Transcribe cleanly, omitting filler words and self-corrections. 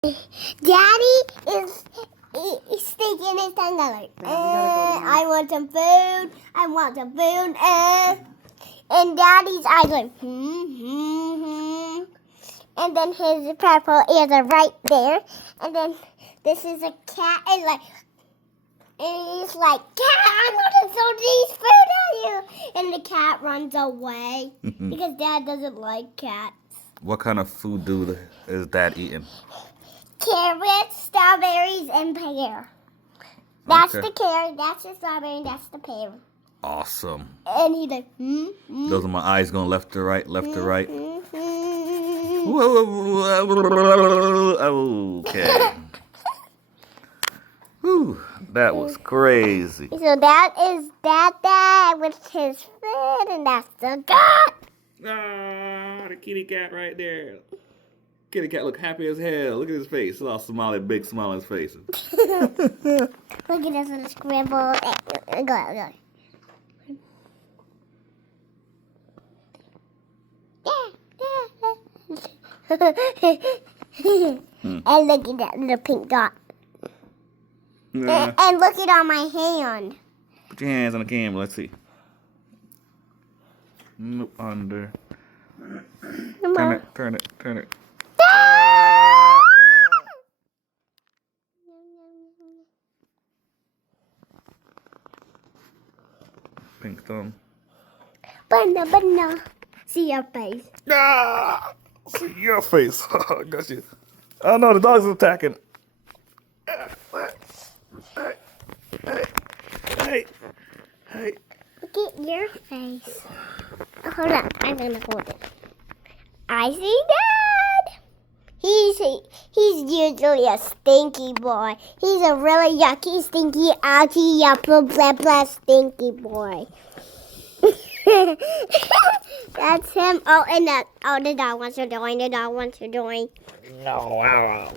Daddy is sticking his tongue out like, I want some food. I want some food. And Daddy's eyes like, And then his purple ears are right there. And then this is a cat, and he's like, cat, I want to throw these food at you. And the cat runs away because Dad doesn't like cats. What kind of food is Dad eating? Carrots, strawberries, and pear. That's the carrot, that's the strawberry, and that's the pear. Awesome. And he's like, Those are my eyes going left to right, left to right. Okay. Whew, that was crazy. So that is Dad with his food, and that's the cat. Ah, the kitty cat right there. Kitty cat look happy as hell. Look at his face. Look how big smile on his face. Look at this little scribble. Go. And look at that little pink dot. And look at on my hand. Put your hands on the camera. Let's see. Under. Turn it. Pink thumb. Banana. See your face. Ah! See your face. Got you. Oh no, the dog's attacking. Hey. Look at your face. Hold on, I'm gonna hold it. I see Dad. He's usually a stinky boy. He's a really yucky, stinky, ouchy, blah blah blah, stinky boy. That's him. Oh, and the dog wants to join. The dog wants to join. No.